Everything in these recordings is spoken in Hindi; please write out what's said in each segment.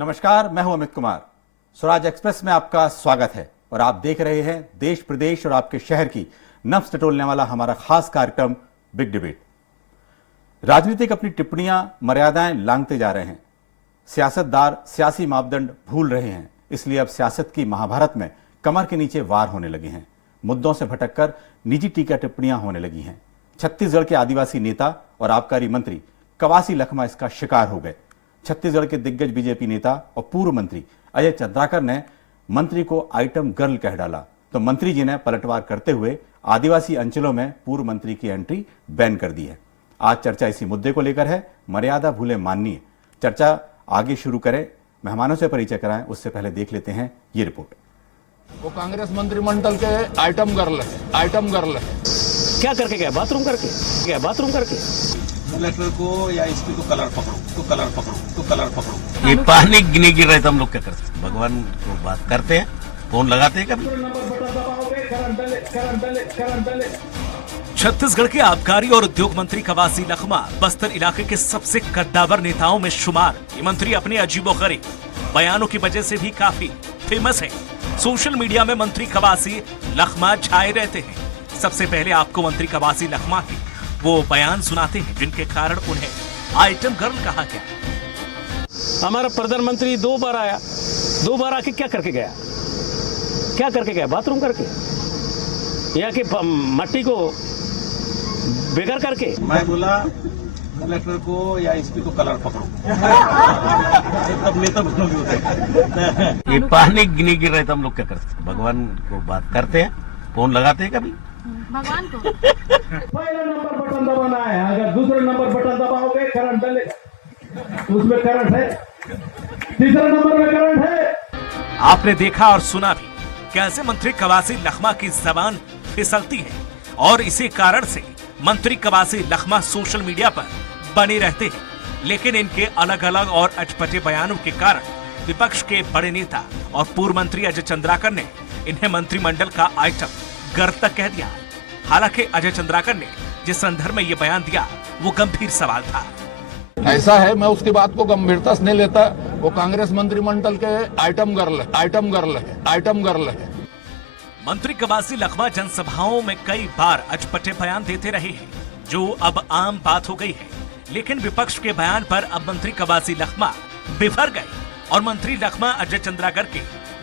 नमस्कार, मैं हूं अमित कुमार। स्वराज एक्सप्रेस में आपका स्वागत है और आप देख रहे हैं देश प्रदेश और आपके शहर की नब्ज टटोलने वाला हमारा खास कार्यक्रम बिग डिबेट। राजनीतिक अपनी टिप्पणियां मर्यादाएं लांघते जा रहे हैं। सियासतदार सियासी मापदंड भूल रहे हैं, इसलिए अब सियासत की महाभारत में कमर के नीचे वार होने लगे हैं। मुद्दों से भटककर निजी टीका टिप्पणियां होने लगी हैं। छत्तीसगढ़ के आदिवासी नेता और आबकारी मंत्री कवासी लखमा इसका शिकार हो गए। छत्तीसगढ़ के दिग्गज बीजेपी नेता और पूर्व मंत्री अजय चंद्राकर ने मंत्री को आइटम गर्ल कह डाला, तो मंत्री जी ने पलटवार करते हुए आदिवासी अंचलों में पूर्व मंत्री की एंट्री बैन कर दी है। आज चर्चा इसी मुद्दे को लेकर है। मर्यादा भूले माननीय। चर्चा आगे शुरू करें, मेहमानों से परिचय कराएं, उससे पहले देख लेते हैं ये रिपोर्ट। वो कांग्रेस मंत्रिमंडल के आइटम गर्ल है। क्या करके गया? बाथरूम करके कलेक्टर को या इसकी तो कलर पकड़ो। ये पानी नहीं गिर रहे तो हम लोग क्या करते हैं? भगवान को बात करते हैं, फोन लगाते हैं कभी। छत्तीसगढ़ के आबकारी और उद्योग मंत्री कवासी लखमा बस्तर इलाके के सबसे कद्दावर नेताओं में शुमार। ये मंत्री अपने अजीबोगरीब बयानों की वजह से भी काफी फेमस है। सोशल मीडिया में मंत्री कवासी लखमा छाए रहते हैं। सबसे पहले आपको मंत्री कवासी लखमा के वो बयान सुनाते हैं जिनके कारण उन्हें आइटम गर्ल कहा गया। हमारा प्रधानमंत्री 2 बार आया, 2 बार आके क्या करके गया? बाथरूम करके या कि मट्टी को बेगर करके? मैं बोला कलेक्टर को या इसकी तो कलर पकड़ो। तब नेता भी होते हैं। ये पानी नहीं गिर रहे तो हम लोग क्या करते हैं? भगवान को बात करते हैं, फोन लगाते हैं कभी। भगवान को पहला नंबर बटन दबाना है, अगर दूसरा नंबर बटन दबाओगे करंट डलेगा, उसमें करंट है। तीसरा नंबर में करंट है। आपने देखा और सुना भी कैसे मंत्री कवासी लखमा की जबान फिसलती है और इसी कारण से मंत्री कवासी लखमा सोशल मीडिया पर बने रहते हैं। लेकिन इनके अलग अलग और अटपटे बयानों के कारण विपक्ष के बड़े नेता और पूर्व मंत्री अजय चंद्राकर ने इन्हें मंत्रिमंडल का आइटम गर्ल तक कह दिया। हालांकि अजय चंद्राकर ने जिस संदर्भ में ये बयान दिया वो गंभीर सवाल था। ऐसा है, मैं उसकी बात को गंभीरता से नहीं लेता। वो कांग्रेस मंत्रिमंडल के आइटम गर्ल है। मंत्री कवासी लखमा जनसभाओं में कई बार अटपटे बयान देते रहे हैं, जो अब आम बात हो गई है। लेकिन विपक्ष के बयान पर अब मंत्री कवासी लखमा बिफर गए और मंत्री लखमा अजय चंद्राकर के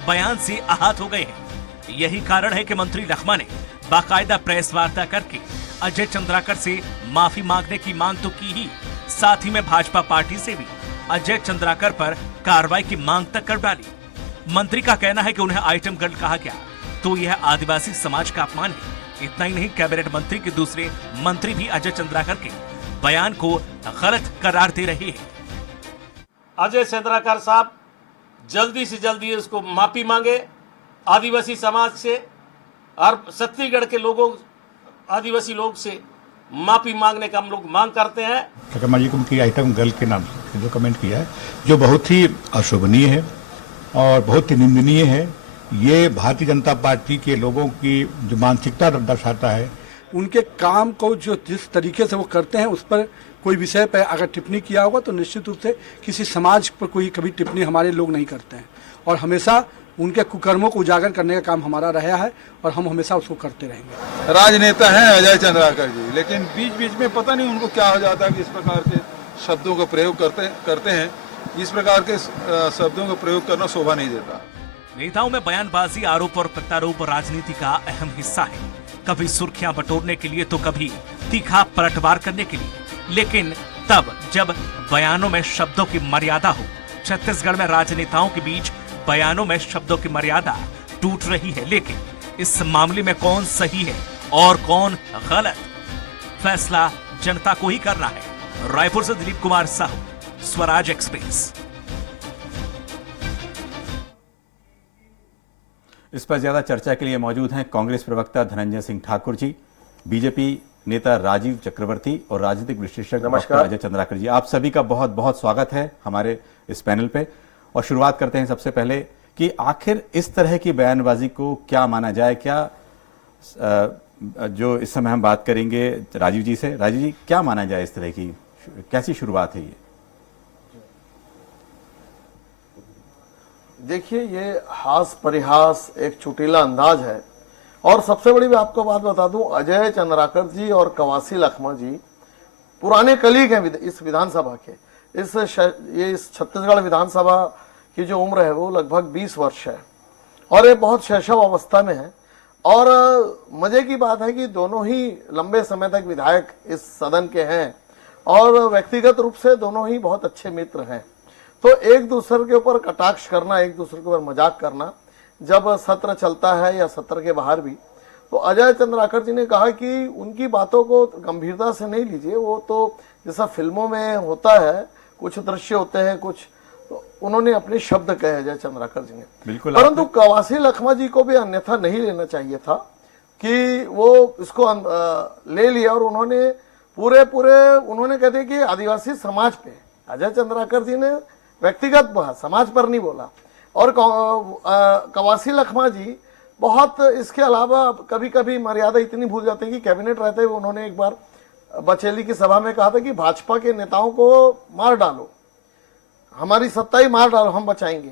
बयान से आहत हो गए हैं। यही कारण है कि मंत्री लखमा ने बाकायदा प्रेस वार्ता करके अजय चंद्राकर से माफी मांगने की मांग तो की ही, साथ ही में भाजपा पार्टी से भी अजय चंद्राकर पर कार्रवाई की मांग तक कर डाली। मंत्री का कहना है कि उन्हें आइटम गर्ल कहा गया तो यह आदिवासी समाज का अपमान है। इतना ही नहीं, कैबिनेट मंत्री के दूसरे मंत्री भी अजय चंद्राकर के बयान को गलत करार दे रहे हैं। अजय चंद्राकर साहब जल्दी से जल्दी उसको माफी मांगे आदिवासी समाज से और छत्तीसगढ़ के लोगों आदिवासी लोग से माफी मांगने का हम लोग मांग करते हैं। शर्मा जी को उनकी आइटम गर्ल के नाम से जो कमेंट किया है, जो बहुत ही अशोभनीय है और बहुत ही निंदनीय है। ये भारतीय जनता पार्टी के लोगों की जो मानसिकता दर्शाता है। उनके काम को जो जिस तरीके से वो करते हैं उस पर कोई विषय पर अगर टिप्पणी किया होगा तो निश्चित रूप से किसी समाज पर कोई कभी टिप्पणी हमारे लोग नहीं करते हैं और हमेशा उनके कुकर्मों को उजागर करने का काम हमारा रहा है और हम हमेशा उसको करते रहेंगे। राजनेता हैं अजय चंद्राकर जी, लेकिन बीच बीच में पता नहीं उनको क्या हो जाता है कि इस प्रकार के शब्दों का प्रयोग करते हैं। इस प्रकार के शब्दों का प्रयोग करना शोभा नहीं देता। नेताओं में बयानबाजी, आरोप और प्रत्यारोप राजनीति का अहम हिस्सा है। कभी सुर्खियां बटोरने के लिए तो कभी तीखा पलटवार करने के लिए। लेकिन तब जब बयानों में शब्दों की मर्यादा हो, छत्तीसगढ़ में राजनेताओं के बीच बयानों में शब्दों की मर्यादा टूट रही है। लेकिन इस मामले में कौन सही है और कौन गलत, फैसला जनता को ही करना है। रायपुर से दिलीप कुमार साहू, स्वराज एक्सप्रेस। इस पर ज्यादा चर्चा के लिए मौजूद हैं कांग्रेस प्रवक्ता धनंजय सिंह ठाकुर जी, बीजेपी नेता राजीव चक्रवर्ती और राजनीतिक विश्लेषक अजय चंद्राकर जी। आप सभी का बहुत बहुत स्वागत है हमारे इस पैनल पे। और शुरुआत करते हैं सबसे पहले कि आखिर इस तरह की बयानबाजी को क्या माना जाए। क्या जो इस समय हम बात करेंगे राजीव जी से। राजीव जी, क्या माना जाए इस तरह की, कैसी शुरुआत है ये? देखिए, ये हास परिहास एक चुटीला अंदाज है। और सबसे बड़ी मैं आपको बात बता दूं, अजय चंद्राकर जी और कवासी लखमा जी पुराने कलीग हैं इस विधानसभा के। इस छत्तीसगढ़ विधानसभा की जो उम्र है वो लगभग 20 वर्ष है और ये बहुत शैशव अवस्था में है। और मजे की बात है कि दोनों ही लंबे समय तक विधायक इस सदन के हैं और व्यक्तिगत रूप से दोनों ही बहुत अच्छे मित्र हैं। तो एक दूसरे के ऊपर कटाक्ष करना, एक दूसरे के ऊपर मजाक करना जब सत्र चलता है या सत्र के बाहर भी, तो अजय चंद्राकर जी ने कहा कि उनकी बातों को गंभीरता से नहीं लीजिए। वो तो जैसा फिल्मों में होता है, कुछ दृश्य होते हैं, कुछ तो उन्होंने अपने शब्द कहे अजय चंद्राकर जी ने। बिल्कुल। परंतु कवासी लखमा जी को भी अन्यथा नहीं लेना चाहिए था कि वो इसको ले लिया और उन्होंने पूरे उन्होंने कहते कि आदिवासी समाज पे, अजय चंद्राकर जी ने व्यक्तिगत समाज पर नहीं बोला। और कवासी लखमा जी बहुत इसके अलावा कभी कभी मर्यादा इतनी भूल जाते हैं कि कैबिनेट रहते हुए उन्होंने एक बार बचेली की सभा में कहा था कि भाजपा के नेताओं को मार डालो, हमारी सत्ता ही मार डालो, हम बचाएंगे।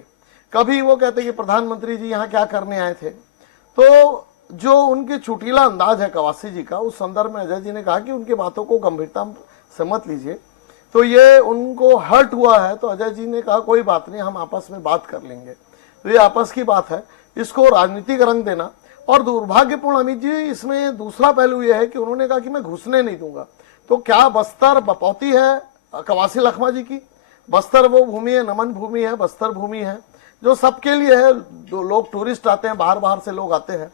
कभी वो कहते कि प्रधानमंत्री जी यहाँ क्या करने आए थे। तो जो उनके चुटीला अंदाज है कवासी जी का, उस संदर्भ में अजय जी ने कहा कि उनकी बातों को गंभीरता से मत लीजिए। तो ये उनको हर्ट हुआ है, तो अजय जी ने कहा कोई बात नहीं, हम आपस में बात कर लेंगे। तो ये आपस की बात है, इसको राजनीतिक रंग देना। और दुर्भाग्यपूर्ण अमित जी, इसमें दूसरा पहलू यह है कि उन्होंने कहा कि मैं घुसने नहीं दूंगा। तो क्या बस्तर बपौती है कवासी लखमा जी की? बस्तर वो भूमि है, नमन भूमि है, बस्तर भूमि है जो सबके लिए है। लोग टूरिस्ट आते हैं, बाहर से लोग आते हैं।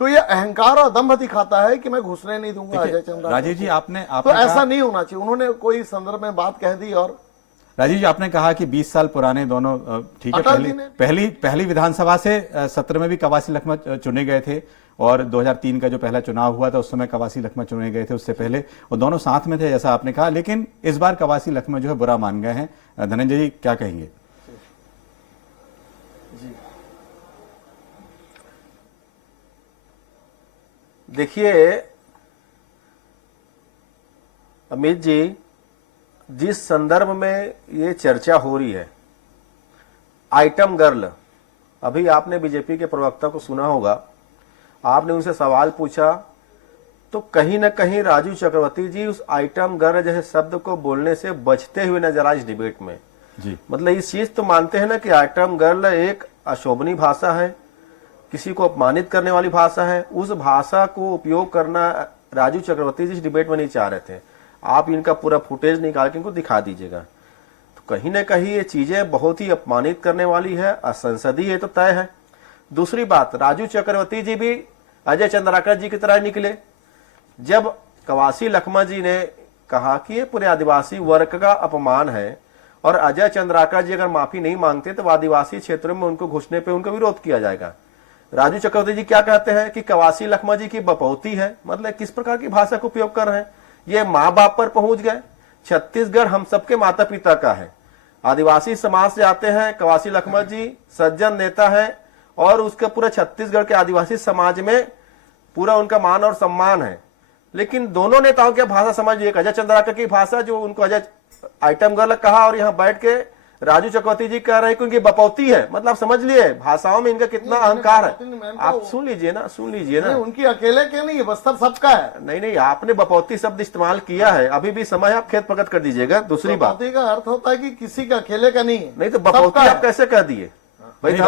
तो ये अहंकार और दम्भ दिखाता है कि मैं घुसने नहीं दूंगा अजय चंद्राकर। राजीव जी, आपने तो ऐसा नहीं होना चाहिए। उन्होंने कोई संदर्भ में बात कह दी। और राजीव जी, आपने कहा कि 20 साल पुराने दोनों, ठीक है, पहली विधानसभा से सत्र में भी कवासी लखमा चुने गए थे और 2003 का जो पहला चुनाव हुआ था उस समय कवासी लखमा चुने गए थे। उससे पहले वो दोनों साथ में थे जैसा आपने कहा, लेकिन इस बार कवासी लखमा जो है बुरा मान गए हैं। धनंजय जी क्या कहेंगे? जी देखिए अमित जी, जिस संदर्भ में ये चर्चा हो रही है, आइटम गर्ल, अभी आपने बीजेपी के प्रवक्ता को सुना होगा, आपने उनसे सवाल पूछा तो कहीं ना कहीं राजू चक्रवर्ती जी उस आइटम गर्ल जैसे शब्द को बोलने से बचते हुए नजर आए इस डिबेट में जी। मतलब इस चीज तो मानते हैं ना कि आइटम गर्ल एक अशोभनीय भाषा है, किसी को अपमानित करने वाली भाषा है। उस भाषा को उपयोग करना राजू चक्रवर्ती जी इस डिबेट में नहीं चाह रहे थे। आप इनका पूरा फुटेज निकाल के इनको दिखा दीजिएगा। तो कहीं ना कहीं ये चीजें बहुत ही अपमानित करने वाली है, असंसदीय है तो तय है। दूसरी बात, राजू चक्रवर्ती जी भी अजय चंद्राकर जी की तरह निकले। जब कवासी लखमा जी ने कहा कि ये पूरे आदिवासी वर्ग का अपमान है और अजय चंद्राकर जी अगर माफी नहीं मांगते तो आदिवासी क्षेत्रों में उनको घुसने पे उनका विरोध किया जाएगा। राजू चक्रवर्ती जी क्या कहते हैं कि कवासी लखमा जी की बपौती है। मतलब किस प्रकार की भाषा का उपयोग कर रहे हैं? ये माँ बाप पर पहुंच गए। छत्तीसगढ़ हम सबके माता पिता का है। आदिवासी समाज से आते हैं कवासी लखमा जी, सज्जन नेता है और उसके पूरे छत्तीसगढ़ के आदिवासी समाज में पूरा उनका मान और सम्मान है। लेकिन दोनों नेताओं की भाषा समझ, एक अजय चंद्राकर की भाषा जो उनको अजय आइटम गर्ल कहा और यहाँ बैठ के राजू चक्रवर्ती जी कह रहे हैं कि उनकी बपौती है। मतलब समझ लिए भाषाओं में इनका कितना अहंकार है। आप सुन लीजिए ना, सुन लीजिए ना। उनकी अकेले के नहीं, बस्तर सबका है। नहीं, आपने बपौती शब्द इस्तेमाल किया है, अभी भी समय आप खेत प्रकट कर दीजिएगा। दूसरी बात, बपौती का अर्थ होता है कि किसी का अकेले का नहीं है। नहीं तो बपौती आप कैसे कह दिए भाई?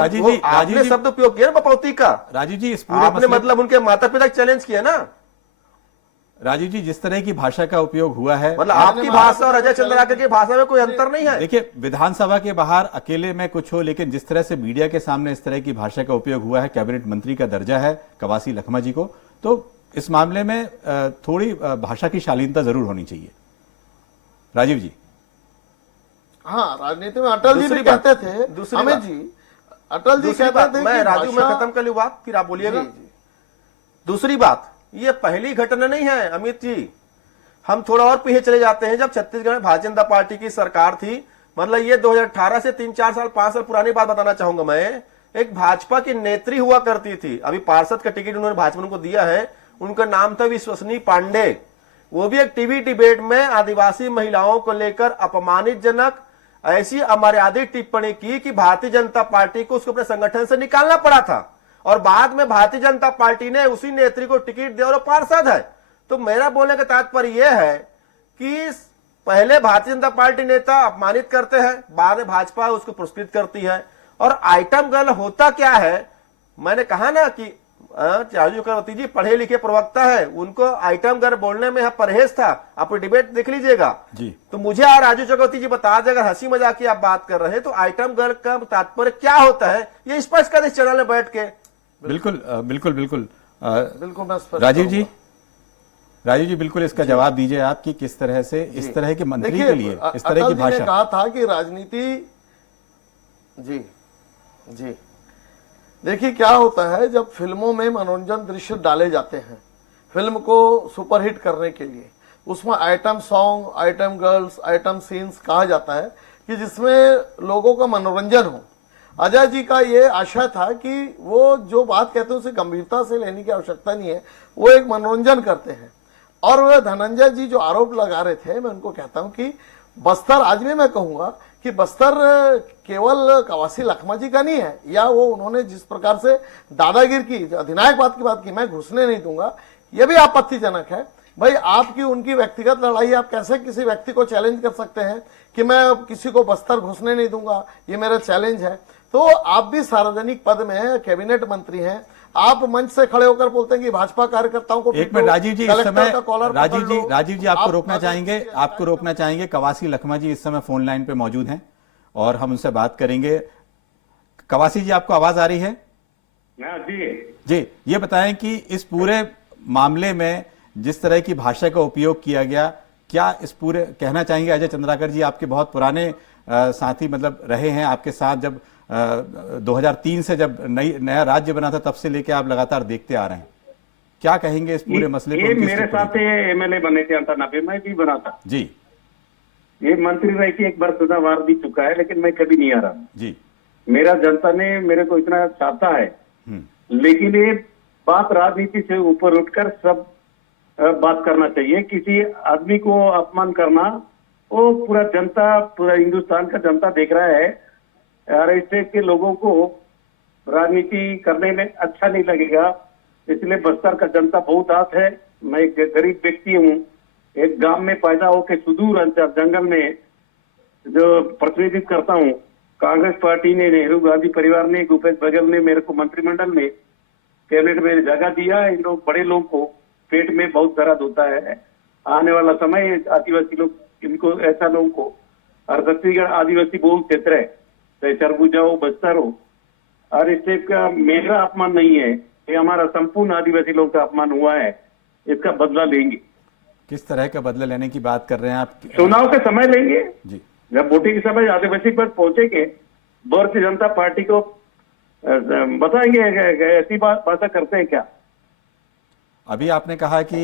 आपने शब्द उपयोग किया बपौती का। राजीव जी, आपने मतलब उनके माता पिता चैलेंज किया ना। राजीव जी, जिस तरह की भाषा का उपयोग हुआ है, मतलब आपकी भाषा और अजय चंद्राकर की भाषा में कोई अंतर नहीं है। देखिए, विधानसभा के बाहर अकेले में कुछ हो, लेकिन जिस तरह से मीडिया के सामने इस तरह की भाषा का उपयोग हुआ है, कैबिनेट मंत्री का दर्जा है कवासी लखमा जी को, तो इस मामले में थोड़ी भाषा की शालीनता जरूर होनी चाहिए। राजीव जी। हाँ, राजनीति में अटल जी भी कहते थे, अमित जी, अटल जी कहते थे। मैं राजू में खत्म कर लूं बात, फिर आप बोलिएगा। दूसरी बात, ये पहली घटना नहीं है अमित जी। हम थोड़ा और पीछे चले जाते हैं। जब छत्तीसगढ़ में भारतीय जनता पार्टी की सरकार थी, मतलब ये 2018 से 3-4 साल 5 साल पुरानी बात बताना चाहूंगा मैं, एक भाजपा की नेत्री हुआ करती थी। अभी पार्षद का टिकट उन्होंने भाजपा को दिया है, उनका नाम था विश्वसनीय पांडे। वो भी एक टीवी डिबेट में आदिवासी महिलाओं को लेकर अपमानितजनक, ऐसी अमर्यादित टिप्पणी की कि भारतीय जनता पार्टी को उसको अपने संगठन से निकालना पड़ा था, और बाद में भारतीय जनता पार्टी ने उसी नेत्री को टिकट दिया और वो पार्षद है। तो मेरा बोलने का तात्पर्य यह है कि पहले भारतीय जनता पार्टी नेता अपमानित करते हैं, बाद में भाजपा उसको पुरस्कृत करती है। और आइटम गर्ल होता क्या है, मैंने कहा ना कि राजू चक्रवर्ती जी पढ़े लिखे प्रवक्ता है, उनको आइटम गर्ल बोलने में परहेज था। आप डिबेट देख लीजिएगा जी। तो मुझे और राजू चक्रवर्ती जी बता दें, अगर हंसी मजाक की आप बात कर रहे हैं तो आइटम गर्ल का तात्पर्य क्या होता है, ये स्पष्ट कर इस चैनल में बैठ के। बिल्कुल बिल्कुल बिल्कुल बिल्कुल मैं स्पष्ट राजीव जी, करूंगा। राजीव जी बिल्कुल इसका जवाब दीजिए आप कि किस तरह से इस तरह के मंत्री देखिए, के लिए इस तरह अटल की जी ने भाषा। कहा था कि राजनीति जी जी देखिए क्या होता है, जब फिल्मों में मनोरंजन दृश्य डाले जाते हैं फिल्म को सुपरहिट करने के लिए, उसमें item song, item girls, item scenes कहा जाता है कि जिसमें लोगों का मनोरंजन हो। अजय जी का ये आशय था कि वो जो बात कहते हैं उसे गंभीरता से लेने की आवश्यकता नहीं है, वो एक मनोरंजन करते हैं। और वह धनंजय जी जो आरोप लगा रहे थे, मैं उनको कहता हूं कि बस्तर, आज भी मैं कहूंगा कि बस्तर केवल कवासी लखमा जी का नहीं है, या वो उन्होंने जिस प्रकार से दादागिरी की, अधिनायकवाद की बात की, मैं घुसने नहीं दूंगा, यह भी आपत्तिजनक है। भाई आपकी उनकी व्यक्तिगत लड़ाई, आप कैसे किसी व्यक्ति को चैलेंज कर सकते हैं कि मैं किसी को बस्तर घुसने नहीं दूंगा, ये मेरा चैलेंज है। तो आप भी सार्वजनिक पद में हैं, कैबिनेट मंत्री हैं, आप मंच से खड़े होकर बोलते हैं कि भाजपा कार्यकर्ताओं को एक मिनट राजीव जी, इस समय राजीव जी आपको रोकना चाहेंगे। कवासी लखमा जी इस समय फोन लाइन पे मौजूद हैं और हम उनसे बात करेंगे। कवासी जी, आपको आवाज आ रही है? जी, ये बताएं कि इस पूरे मामले में जिस तरह की भाषा का उपयोग किया गया, क्या इस पूरे कहना चाहेंगे, अजय चंद्राकर जी आपके बहुत पुराने साथी मतलब रहे हैं आपके साथ, जब 2003 से जब नया राज्य बना था तब से लेके आप लगातार देखते आ रहे हैं, क्या कहेंगे इस पूरे मसले को? मेरे साथ एमएलए बने थे 98 में भी बना था जी। ये मंत्री रह के एक बार सदावार भी चुका है, लेकिन मैं कभी नहीं आ रहा जी। मेरा जनता ने मेरे को इतना चाहता है, लेकिन ये बात राजनीति से ऊपर उठकर सब बात करना चाहिए। किसी आदमी को अपमान करना, वो पूरा जनता, पूरा हिंदुस्तान का जनता देख रहा है। और इस टाइप के लोगों को राजनीति करने में अच्छा नहीं लगेगा, इसलिए बस्तर का जनता बहुत आस है। मैं एक गरीब व्यक्ति हूँ, एक गांव में पैदा होकर सुदूर अंचल जंगल में जो प्रतिनिधित्व करता हूँ। कांग्रेस पार्टी ने, नेहरू गांधी परिवार ने, भूपेश बघेल ने मेरे को मंत्रिमंडल में, कैबिनेट में जगह दिया। इन लोग बड़े लोग को पेट में बहुत दर्द होता है, आने वाला समय आदिवासी लोग, इनको ऐसा लोगों को, और छत्तीसगढ़ आदिवासी बहुल क्षेत्र है, चाहे सरगुजा हो, बस्तर हो, और इस टाइप का मेरा अपमान नहीं है, ये हमारा संपूर्ण आदिवासी लोग का अपमान हुआ है, इसका बदला लेंगे। किस तरह का बदला लेने की बात कर रहे हैं आप? चुनाव के समय लेंगे जी। जब वोटिंग के समय आदिवासी पर पहुंचेंगे, भारतीय जनता पार्टी को बताएंगे ऐसी बात करते हैं क्या। अभी आपने कहा कि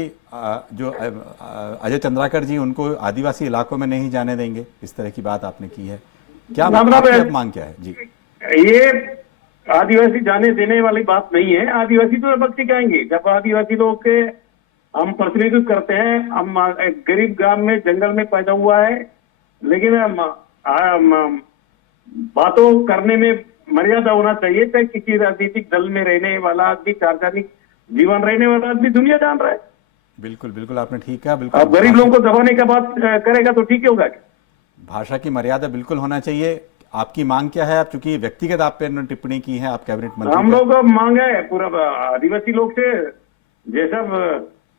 जो अजय चंद्राकर जी, उनको आदिवासी इलाकों में नहीं जाने देंगे, इस तरह की बात आपने की है, क्या मांग क्या है? जी, ये आदिवासी जाने देने वाली बात नहीं है। आदिवासी तो अब सिखाएंगे, जब आदिवासी लोग के हम प्रतिनिधित्व करते हैं। हम एक गरीब गांव में जंगल में पैदा हुआ है, लेकिन बातों करने में मर्यादा होना चाहिए। चाहे किसी राजनीतिक दल में रहने वाला आदमी, सार्वजनिक जीवन रहने वाला आदमी दुनिया जान रहा है। बिल्कुल बिल्कुल, आपने ठीक है। बिल्कुल, अब गरीब लोगों को दबाने का बात करेगा तो ठीक होगा। भाषा की मर्यादा बिल्कुल होना चाहिए। आपकी मांग क्या है? आप चूंकि व्यक्तिगत आप पे टिप्पणी की है, आप कैबिनेट मंत्री, हम लोग मांग है पूरा आदिवासी लोग से, जैसा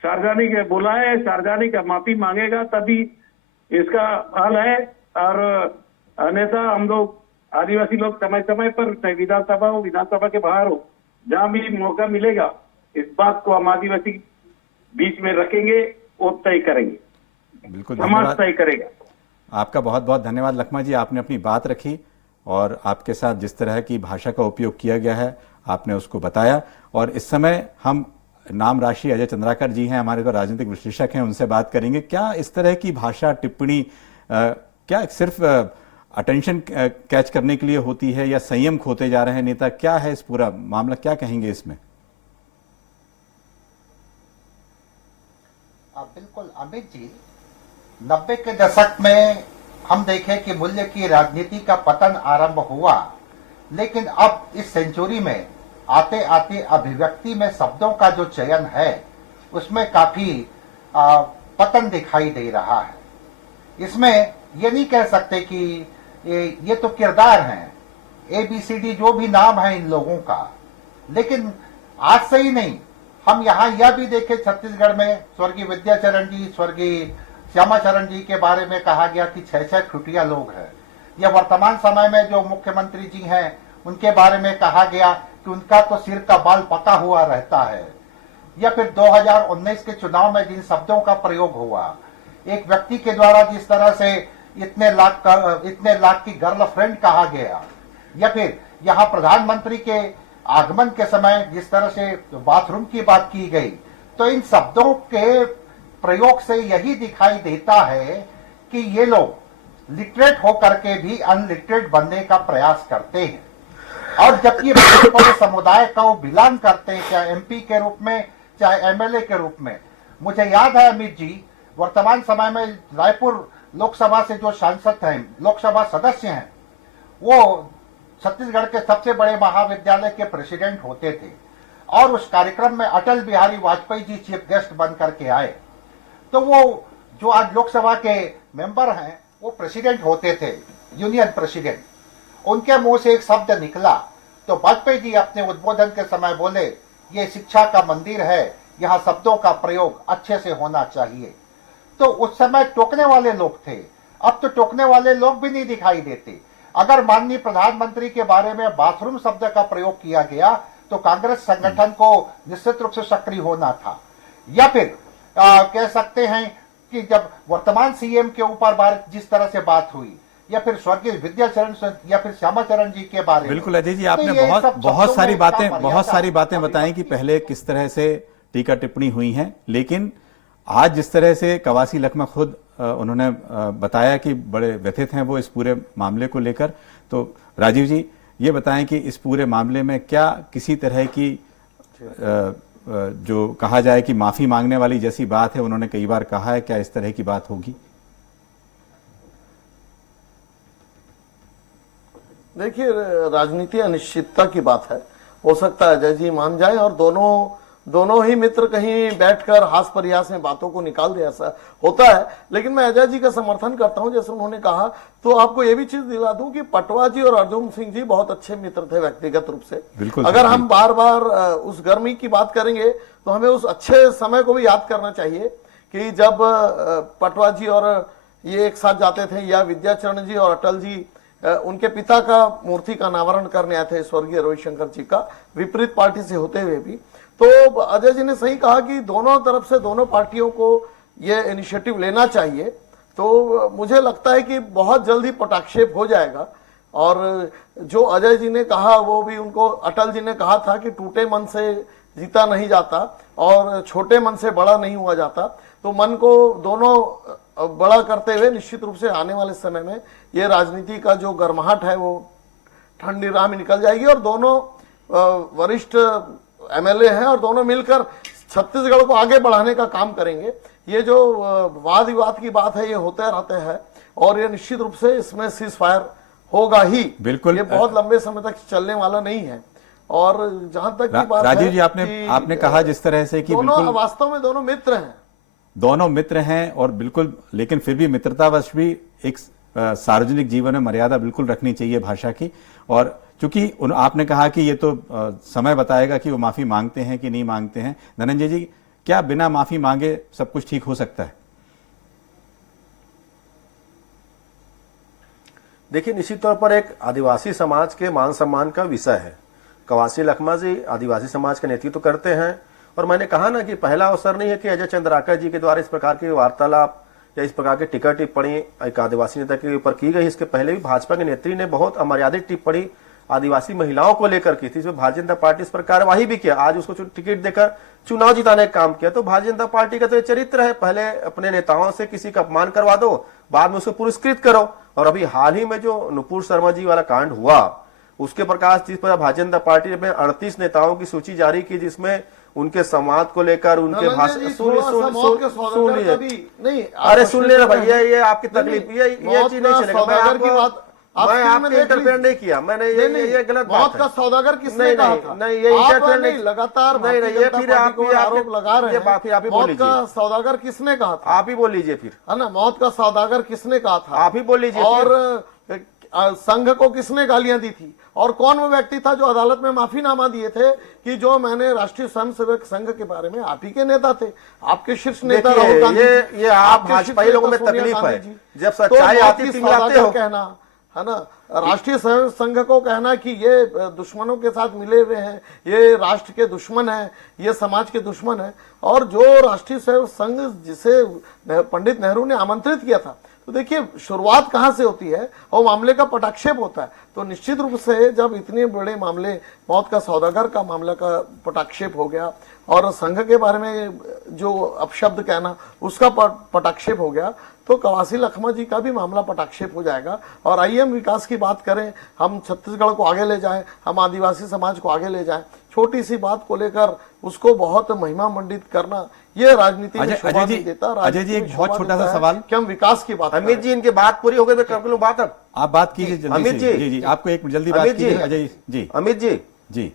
सार्वजनिक बोला है, सार्वजनिक माफी मांगेगा तभी इसका हल है। और अन्यथा हम लोग आदिवासी लोग समय समय पर विधानसभा हो, विधानसभा के बाहर हो, जहां भी मौका मिलेगा, इस बात को हम आदिवासी बीच में रखेंगे और तय करेंगे। बिल्कुल, समाज तय करेगा। आपका बहुत बहुत धन्यवाद लखमा जी, आपने अपनी बात रखी और आपके साथ जिस तरह की भाषा का उपयोग किया गया है आपने उसको बताया। और इस समय हम नाम राशि अजय चंद्राकर जी हैं, हमारे जो राजनीतिक विश्लेषक हैं, उनसे बात करेंगे। क्या इस तरह की भाषा टिप्पणी क्या सिर्फ अटेंशन कैच करने के लिए होती है या संयम खोते जा रहे हैं नेता? क्या है इस पूरा मामला, क्या कहेंगे इसमें? बिल्कुल अमित जी, 90 के दशक में हम देखें कि मूल्य की राजनीति का पतन आरंभ हुआ, लेकिन अब इस सेंचुरी में आते आते अभिव्यक्ति में शब्दों का जो चयन है उसमें काफी पतन दिखाई दे रहा है। इसमें ये नहीं कह सकते कि ये तो किरदार हैं, ABCD जो भी नाम है इन लोगों का, लेकिन आज से ही नहीं, हम यहाँ यह भी देखे छत्तीसगढ़ में स्वर्गीय विद्याचरण जी, स्वर्गीय श्यामाचरण जी के बारे में कहा गया कि 6 खुटिया लोग हैं, या वर्तमान समय में जो मुख्यमंत्री जी हैं उनके बारे में कहा गया कि उनका तो सिर का बाल पका हुआ रहता है, या फिर 2019 के चुनाव में जिन शब्दों का प्रयोग हुआ, एक व्यक्ति के द्वारा जिस तरह से इतने लाख की गर्लफ्रेंड कहा गया, या फिर यहाँ प्रधानमंत्री के आगमन के समय जिस तरह से बाथरूम की बात की गई, तो इन शब्दों के प्रयोग से यही दिखाई देता है कि ये लोग लिटरेट होकर के भी अनलिटरेट बनने का प्रयास करते हैं। और जबकि समुदाय का वो बिलोंग करते हैं, चाहे MP के रूप में चाहे MLA के रूप में। मुझे याद है अमित जी, वर्तमान समय में रायपुर लोकसभा से जो सांसद हैं, लोकसभा सदस्य हैं, वो छत्तीसगढ़ के सबसे बड़े महाविद्यालय के प्रेसिडेंट होते थे, और उस कार्यक्रम में अटल बिहारी वाजपेयी जी चीफ गेस्ट बन करके आए। तो वो जो आज लोकसभा के मेंबर हैं वो प्रेसिडेंट होते थे, यूनियन प्रेसिडेंट। उनके मुंह से एक शब्द निकला तो वाजपेयी जी अपने उद्बोधन के समय बोले, ये शिक्षा का मंदिर है, यहाँ शब्दों का प्रयोग अच्छे से होना चाहिए। तो उस समय टोकने वाले लोग थे, अब तो टोकने वाले लोग भी नहीं दिखाई देते। अगर माननीय प्रधानमंत्री के बारे में बाथरूम शब्द का प्रयोग किया गया तो कांग्रेस संगठन को निश्चित रूप से सक्रिय होना था, या फिर कह सकते हैं कि जब वर्तमान CM के ऊपर जिस तरह से बात हुई, या फिर स्वर्गीय विद्याचरण या फिर श्यामाचरण जी के बारे में। बिल्कुल अजय जी, आपने बहुत सारी बातें बताई कि पहले किस तरह से टीका टिप्पणी हुई हैं, लेकिन आज जिस तरह से कवासी लखमा खुद उन्होंने बताया कि बड़े व्यथित हैं वो इस पूरे मामले को लेकर, तो राजीव जी ये बताएं कि इस पूरे मामले में क्या किसी तरह की जो कहा जाए कि माफी मांगने वाली जैसी बात है, उन्होंने कई बार कहा है, क्या इस तरह की बात होगी? देखिए, राजनीति अनिश्चितता की बात है। हो सकता है अजय जी मान जाए और दोनों ही मित्र कहीं बैठकर हास परिहास में बातों को निकाल दे, ऐसा होता है। लेकिन मैं अजय जी का समर्थन करता हूं, जैसे उन्होंने कहा। तो आपको ये भी चीज दिला दूं कि पटवा जी और अर्जुन सिंह जी बहुत अच्छे मित्र थे व्यक्तिगत रूप से। अगर हम बार बार उस गर्मी की बात करेंगे तो हमें उस अच्छे समय को भी याद करना चाहिए कि जब पटवा जी और ये एक साथ जाते थे, या विद्याचरण जी और अटल जी उनके पिता का मूर्ति का अनावरण करने आए थे, स्वर्गीय रविशंकर जी का, विपरीत पार्टी से होते हुए भी। तो अजय जी ने सही कहा कि दोनों तरफ से दोनों पार्टियों को ये इनिशिएटिव लेना चाहिए। तो मुझे लगता है कि बहुत जल्दी पटाक्षेप हो जाएगा। और जो अजय जी ने कहा वो भी उनको, अटल जी ने कहा था कि टूटे मन से जीता नहीं जाता और छोटे मन से बड़ा नहीं हुआ जाता। तो मन को दोनों बड़ा करते हुए निश्चित रूप से आने वाले समय में ये राजनीति का जो गर्माहट है वो ठंडी राह में निकल जाएगी, और दोनों वरिष्ठ MLA हैं और दोनों मिलकर छत्तीसगढ़ को आगे बढ़ाने का काम करेंगे। ये जो वाद विवाद की बात है ये होते रहते हैं, और ये निश्चित रूप से इसमें सीज फायर होगा ही। बिल्कुल, ये बहुत लंबे समय तक चलने वाला नहीं है। और जहां तक की बात राजीव जी, आपने कहा जिस तरह से कि दोनों वास्तव में दोनों मित्र हैं और बिल्कुल, लेकिन फिर भी मित्रतावश भी एक सार्वजनिक जीवन में मर्यादा बिल्कुल रखनी चाहिए भाषा की। और चूंकि आपने कहा कि ये तो समय बताएगा कि वो माफी मांगते हैं कि नहीं मांगते हैं। धनंजय जी, क्या बिना माफी मांगे सब कुछ ठीक हो सकता है? देखिए, निश्चित तौर पर एक आदिवासी समाज के मान सम्मान का विषय है। कवासी लखमा जी आदिवासी समाज का नेतृत्व करते हैं, और मैंने कहा ना कि पहला अवसर नहीं है कि अजय चंद्राकर जी के द्वारा इस प्रकार की वार्तालाप या इस प्रकार की टिकट टिप्पणी एक आदिवासी नेता के ऊपर की गई। इसके पहले भी भाजपा के नेत्री ने बहुत अमर्यादित टिप्पणी आदिवासी महिलाओं को लेकर की थी, इसमें भारतीय जनता पार्टी इस पर कार्यवाही भी किया। आज उसको टिकट देकर चुनाव जिताने का काम किया। तो भारतीय जनता पार्टी का तो ये चरित्र है, पहले अपने नेताओं से किसी का अपमान करवा दो, बाद में उसको पुरस्कृत करो। और अभी हाल ही में जो नुपुर शर्मा जी वाला कांड हुआ, उसके प्रकाश जिस पर भारतीय जनता पार्टी ने 38 नेताओं की सूची जारी की, जिसमें उनके समाज को लेकर, उनके भाषा नहीं, सुनिए, अरे सुन लेना भैया, ये आपकी तकलीफ, ये चीज नहीं चलेगा। मैं आपके इंटरफेयर नहीं किया, मैंने ये गलत बात मौत का सौदागर किसने कहा था? नहीं, ये इंटरफेयर नहीं, लगातार नहीं, ये फिर आप आरोप लगा रहे हैं। फिर आप ही बोल मौत लीजिए, का सौदागर किसने कहा था? आप ही बोल लीजिए फिर, है ना, मौत का सौदागर किसने कहा था? आप ही बोल लीजिए। और संघ को किसने गालियां दी थी? और कौन वो व्यक्ति था जो अदालत में माफीनामा दिए थे कि जो मैंने राष्ट्रीय स्वयंसेवक संघ के बारे में, आप ही के नेता थे, आपके शीर्ष नेता राहुल गांधी, ये आप भाजपाई लोगों में तकलीफ है, जब सच्चाई आती पिघलाते हो, कहना है ना, राष्ट्रीय स्वयं संघ को कहना कि ये दुश्मनों के साथ मिले हुए हैं, ये राष्ट्र के दुश्मन है, ये समाज के दुश्मन है। और जो राष्ट्रीय स्वयं संघ जिसे पंडित नेहरू ने आमंत्रित किया था, तो देखिए शुरुआत कहां से होती है और मामले का पटाक्षेप होता है। तो निश्चित रूप से जब इतने बड़े मामले, मौत का सौदागर का मामला का पटाक्षेप हो गया और संघ के बारे में जो अपशब्द कहना उसका पटाक्षेप हो गया, तो कवासी लखमा जी का भी मामला पटाक्षेप हो जाएगा। और आइए हम विकास की बात करें, हम छत्तीसगढ़ को आगे ले जाएं, हम आदिवासी समाज को आगे ले जाएं। छोटी सी बात को लेकर उसको बहुत महिमा मंडित करना, ये राजनीति में शोभा नहीं देता। अजय जी, एक बहुत छोटा सा सवाल कि हम विकास की बात, अमित जी इनकी बात पूरी हो गई, मैं कर लूं बात। अब आप बात कीजिए जल्दी अमित से। जी, आपको एक जल्दी बात कीजिए अजय जी। अमित जी,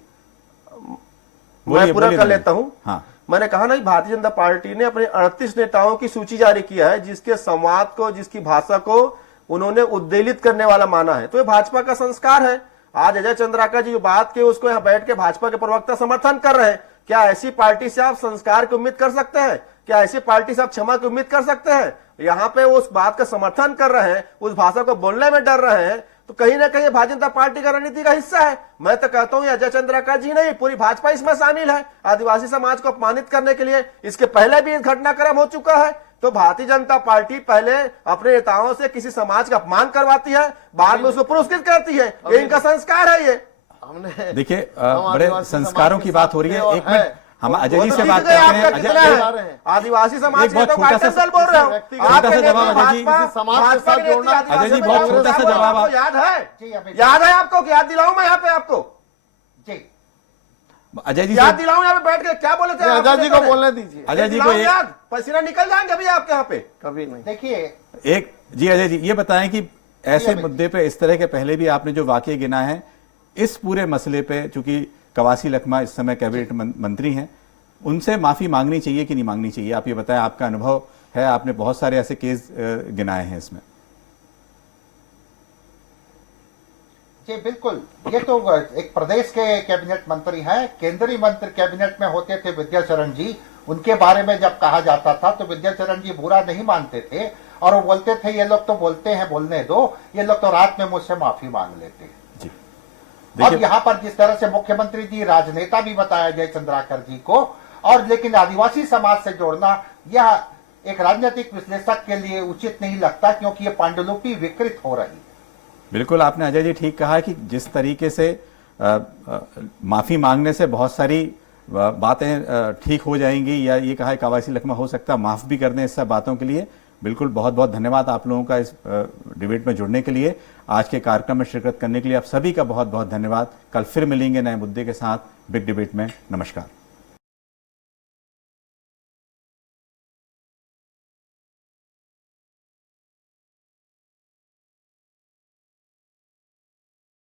मैं पूरा कर लेता हूं। हाँ, मैंने कहा ना, भारतीय जनता पार्टी ने अपने 38 नेताओं की सूची जारी किया है, जिसके संवाद को, जिसकी भाषा को उन्होंने उद्वेलित करने वाला माना है। तो ये भाजपा का संस्कार है। आज अजय चंद्राकर जी जो बात की, उसको यहाँ बैठ के भाजपा के प्रवक्ता समर्थन कर रहे हैं। क्या ऐसी पार्टी से आप संस्कार की उम्मीद कर सकते हैं? क्या ऐसी पार्टी से आप क्षमा की उम्मीद कर सकते हैं? यहाँ पे उस बात का समर्थन कर रहे हैं, उस भाषा को बोलने में डर रहे हैं, तो कहीं ना कहीं भारतीय जनता पार्टी का रणनीति का हिस्सा है। मैं तो कहता हूं अजय चंद्राकर जी नहीं, पूरी भाजपा इसमें शामिल है, आदिवासी समाज को अपमानित करने के लिए। इसके पहले भी घटनाक्रम हो चुका है। तो भारतीय जनता पार्टी पहले अपने नेताओं से किसी समाज का अपमान करवाती है, बाद में उसको पुरस्कृत करती है। ये इनका संस्कार है। ये हमने देखिए, बड़े संस्कारों की बात हो रही है। एक मिनट, हम अजय जी से बात करते हैं। आदिवासी समाज बहुत छोटा सा बोल रहे हो, छोटा सा जवाब अजय जी, समाज के साथ जोड़ना। अजय जी बहुत छोटा सा जवाब, याद है आपको? याद दिलाऊं मैं यहाँ पे आपको? अजय जी याद दिलाऊं यहाँ पे बैठ के? क्या बोले थे? अजय जी को बोलने दीजिए। अजय जी को याद, पसीना निकल जाएंगे अभी आपके यहाँ पे। कभी नहीं। देखिए एक जी, अजय जी ये बताएं कि ऐसे मुद्दे पे, इस तरह के पहले भी आपने जो वाकये गिना है, इस पूरे मसले पे, चूंकि कवासी लखमा इस समय कैबिनेट मंत्री हैं, उनसे माफी मांगनी चाहिए कि नहीं मांगनी चाहिए? आप ये बताएं, आपका अनुभव है, आपने बहुत सारे ऐसे केस गिनाए हैं इसमें। जी बिल्कुल, ये तो एक प्रदेश के कैबिनेट मंत्री हैं, केंद्रीय मंत्री कैबिनेट में होते थे विद्याचरण जी। उनके बारे में जब कहा जाता था तो विद्याचरण जी बुरा नहीं मानते थे और वो बोलते थे ये लोग तो बोलते हैं, बोलने दो, ये लोग तो रात में मुझसे माफी मांग लेते हैं। अब यहाँ पर जिस तरह से मुख्यमंत्री जी राजनेता भी बताया जय चंद्राकर जी को, और लेकिन आदिवासी समाज से जोड़ना यह एक राजनीतिक विश्लेषक के लिए उचित नहीं लगता, क्योंकि ये पांडुलिपि विकृत हो रही है। बिल्कुल, आपने अजय जी ठीक कहा कि जिस तरीके से माफी मांगने से बहुत सारी बातें ठीक हो जाएंगी, या ये कहा कवासी लखमा हो सकता है माफ भी कर दें इस सब बातों के लिए। बिल्कुल, बहुत बहुत धन्यवाद आप लोगों का इस डिबेट में जुड़ने के लिए, आज के कार्यक्रम में शिरकत करने के लिए। आप सभी का बहुत बहुत धन्यवाद। कल फिर मिलेंगे नए मुद्दे के साथ बिग डिबेट में। नमस्कार।